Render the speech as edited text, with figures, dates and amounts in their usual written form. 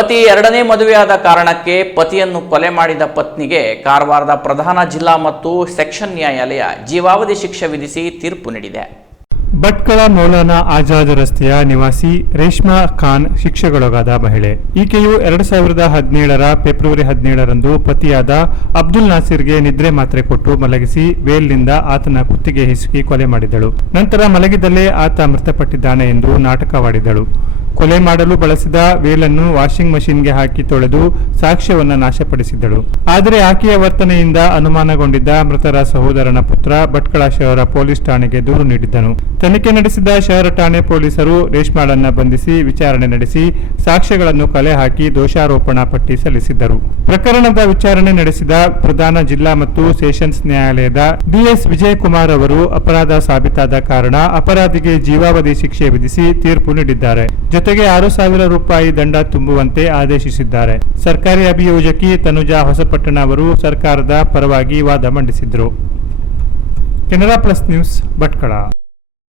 ಪತಿ ಎರಡನೇ ಮದುವೆಯಾದ ಕಾರಣಕ್ಕೆ ಪತಿಯನ್ನು ಕೊಲೆ ಮಾಡಿದ ಪತ್ನಿಗೆ ಕಾರವಾರದ ಪ್ರಧಾನ ಜಿಲ್ಲಾ ಮತ್ತು ಸೆಕ್ಷನ್ ನ್ಯಾಯಾಲಯ ಜೀವಾವಧಿ ಶಿಕ್ಷೆ ವಿಧಿಸಿ ತೀರ್ಪು ನೀಡಿದೆ. ಭಟ್ಕಳ ಮೌಲಾನಾ ಆಜಾದ್ ರಸ್ತೆಯ ನಿವಾಸಿ ರೇಷ್ಮಾ ಖಾನ್ ಶಿಕ್ಷೆಗೊಳಗಾದ ಮಹಿಳೆ. ಈಕೆಯು 2017ರ ಫೆಬ್ರವರಿ 17ರಂದು ಪತಿಯಾದ ಅಬ್ದುಲ್ ನಾಸಿರ್ಗೆ ನಿದ್ರೆ ಮಾತ್ರೆ ಕೊಟ್ಟು ಮಲಗಿಸಿ ವೇಲ್ನಿಂದ ಆತನ ಕುತ್ತಿಗೆ ಹಿಸುಕಿ ಕೊಲೆ ಮಾಡಿದಳು. ನಂತರ ಮಲಗಿದಲ್ಲೇ ಆತ ಮೃತಪಟ್ಟಿದ್ದಾನೆ ಎಂದು ನಾಟಕವಾಡಿದಳು. ಕೊಲೆ ಮಾಡಲು ಬಳಸಿದ ವೇಲನ್ನು ವಾಷಿಂಗ್ ಮಷಿನ್ಗೆ ಹಾಕಿ ತೊಳೆದು ಸಾಕ್ಷ್ಯವನ್ನು ನಾಶಪಡಿಸಿದ್ದಳು. ಆದರೆ ಆಕೆಯ ವರ್ತನೆಯಿಂದ ಅನುಮಾನಗೊಂಡಿದ್ದ ಮೃತರ ಸಹೋದರನ ಪುತ್ರ ಭಟ್ಕಳ ಶಹರ ಪೊಲೀಸ್ ಠಾಣೆಗೆ ದೂರು ನೀಡಿದ್ದನು. ತನಿಖೆ ನಡೆಸಿದ ಶಹರ ಠಾಣೆ ಪೊಲೀಸರು ರೇಷ್ಮಾಳನ್ನ ಬಂಧಿಸಿ ವಿಚಾರಣೆ ನಡೆಸಿ ಸಾಕ್ಷ್ಯಗಳನ್ನು ಕಲೆ ಹಾಕಿ ದೋಷಾರೋಪಣಾ ಪಟ್ಟಿ ಸಲ್ಲಿಸಿದ್ದರು. ಪ್ರಕರಣದ ವಿಚಾರಣೆ ನಡೆಸಿದ ಪ್ರಧಾನ ಜಿಲ್ಲಾ ಮತ್ತು ಸೆಷನ್ಸ್ ನ್ಯಾಯಾಲಯದ ಡಿಎಸ್ ವಿಜಯಕುಮಾರ್ ಅವರು ಅಪರಾಧ ಸಾಬೀತಾದ ಕಾರಣ ಅಪರಾಧಿಗೆ ಜೀವಾವಧಿ ಶಿಕ್ಷೆ ವಿಧಿಸಿ ತೀರ್ಪು ನೀಡಿದ್ದಾರೆ. ಜೊತೆಗೆ 6,000 ರೂಪಾಯಿ ದಂಡ ತುಂಬುವಂತೆ ಆದೇಶಿಸಿದ್ದಾರೆ. ಸರ್ಕಾರಿ ಅಭಿಯೋಜಕಿ ತನುಜಾ ಹೊಸಪಟ್ಟಣ ಅವರು ಸರ್ಕಾರದ ಪರವಾಗಿ ವಾದ ಮಂಡಿಸಿದರು. Canara plus news Bhatkal.